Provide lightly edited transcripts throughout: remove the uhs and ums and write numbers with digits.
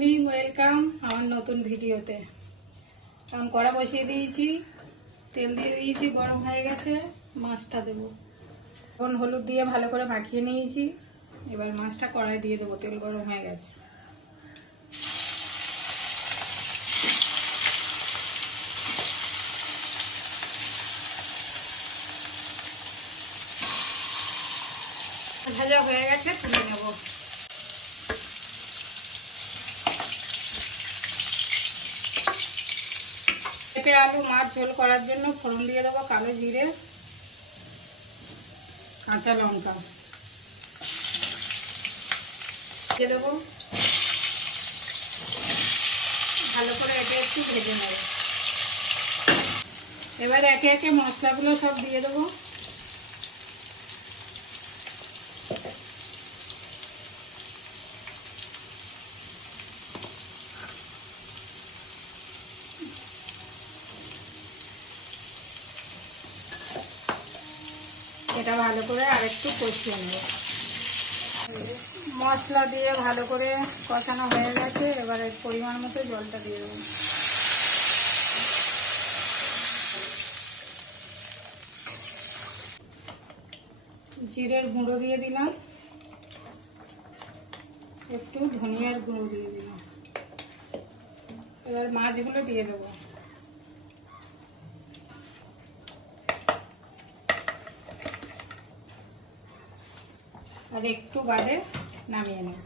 Morning, welcome আমার নতুন ভিডিওতে। এখন কড়া বসিয়ে দিয়েছি, তেল দিয়ে দিয়েছি, গরম হয়ে গেছে। মাছটা দেবো। এখন হলুদ দিয়ে ভালো করে মাখিয়ে নিয়েছি। এবার মাছটা কড়াই দিয়ে দেবো, তেল গরম হয়ে গেছে। ভাজা হয়ে গেছে, তুলে নেব। পেঁপে আলু মাছ ঝোল করার জন্য ফোড়ন দিয়ে দেবো কালো জিরে, কাঁচা লঙ্কা দিয়ে দেবো। ভালো করে এটা একটু ভেজে নেব। এবার একে একে মশলাগুলো সব দিয়ে দেবো। এটা ভালো করে আরেকটু কষিয়ে নেব। মশলা দিয়ে ভালো করে কষানো হয়ে গেছে। এবারে পরিমাণ মতো জলটা দিয়ে দেবো। জিরের গুঁড়ো দিয়ে দিলাম, একটু ধনিয়ার গুঁড়ো দিয়ে দিলাম। এবার মাছগুলো দিয়ে দেবো। আর একটু বাদে নামিয়ে নেব।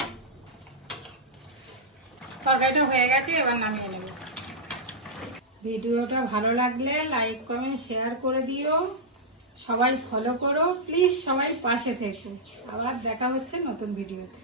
তরকারিটা হয়ে গেছে, এবার নামিয়ে নেব। ভিডিওটা ভালো লাগলে লাইক কমেন্ট শেয়ার করে দিও। সবাই ফলো করো প্লিজ, সবাই পাশে থেকো। আবার দেখা হচ্ছে নতুন ভিডিওতে।